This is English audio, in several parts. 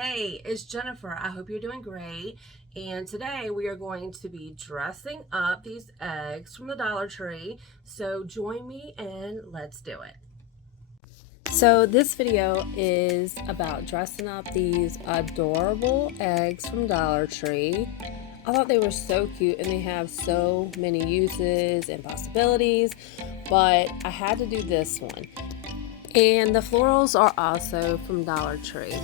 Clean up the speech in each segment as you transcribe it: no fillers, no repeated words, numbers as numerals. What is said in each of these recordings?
Hey, it's Jennifer. I hope you're doing great. And today we are going to be dressing up these eggs from the Dollar Tree. So join me and let's do it. So this video is about dressing up these adorable eggs from Dollar Tree. I thought they were so cute and they have so many uses and possibilities, but I had to do this one. And the florals are also from Dollar Tree.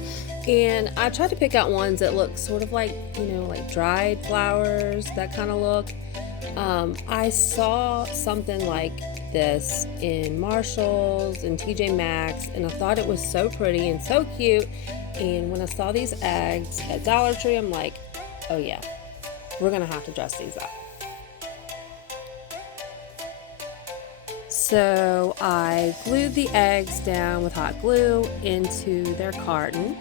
And I tried to pick out ones that look sort of like, like dried flowers, that kind of look. I saw something like this in Marshall's and TJ Maxx, and I thought it was so pretty and so cute. And when I saw these eggs at Dollar Tree, I'm like, oh yeah, we're gonna have to dress these up. So I glued the eggs down with hot glue into their carton.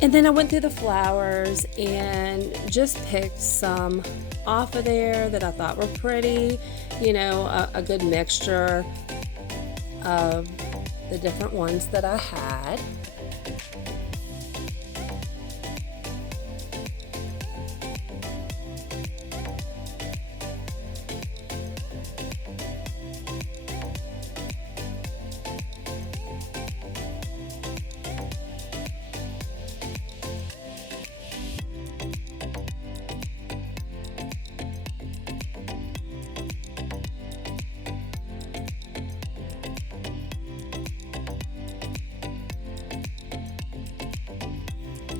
And then I went through the flowers and just picked some off of there that I thought were pretty, a good mixture of the different ones that I had.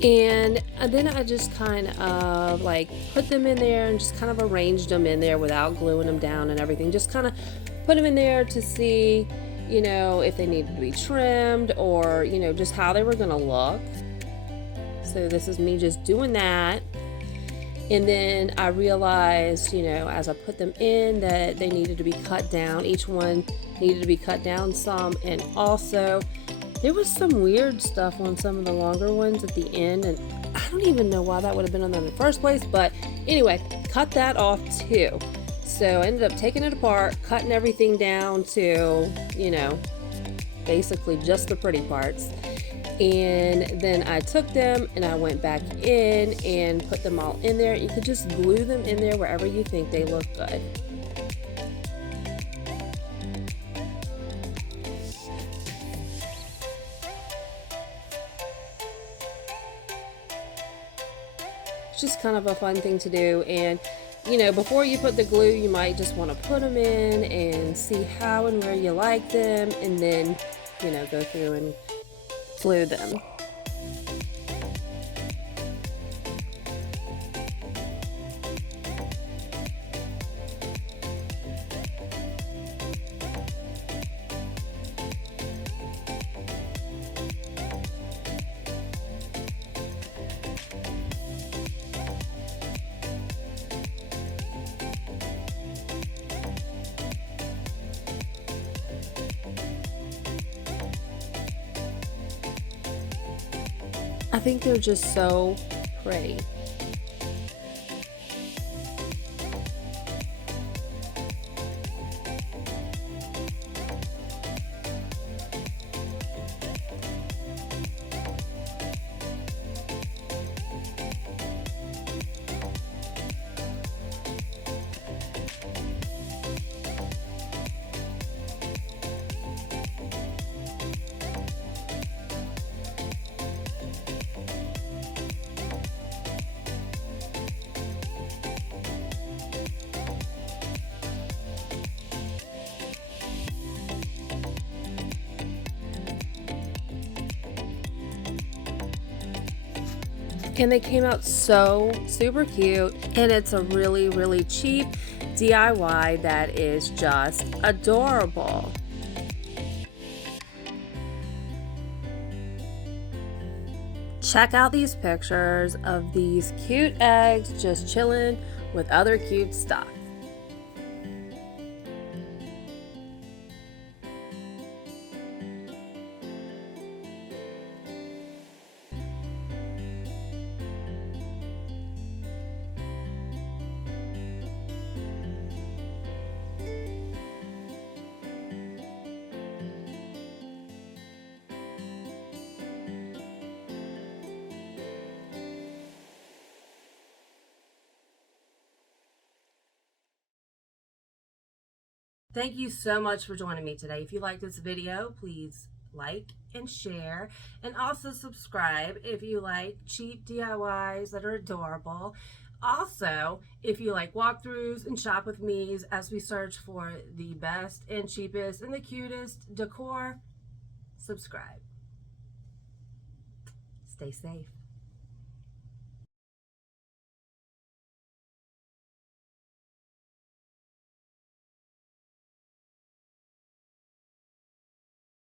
And then I just kind of like put them in there and just kind of arranged them in there without gluing them down and everything. Just kind of put them in there to see, if they needed to be trimmed or, just how they were going to look. So this is me just doing that. And then I realized, as I put them in that they needed to be cut down. Each one needed to be cut down some. And also there was some weird stuff on some of the longer ones at the end, and I don't even know why that would have been on there in the first place, but anyway, cut that off too. So I ended up taking it apart, cutting everything down to, basically just the pretty parts. And then I took them and I went back in and put them all in there. You could just glue them in there wherever you think they look good. It's just kind of a fun thing to do. And before you put the glue, you might just want to put them in and see how and where you like them, and then go through and glue them. I think they're just so pretty. And they came out so super cute, and it's a really cheap DIY that is just adorable. Check out these pictures of these cute eggs just chilling with other cute stuff. Thank you so much for joining me today. If you like this video, please like and share, and also subscribe if you like cheap DIYs that are adorable. Also, if you like walkthroughs and shop with me's as we search for the best and cheapest and the cutest decor, subscribe. Stay safe.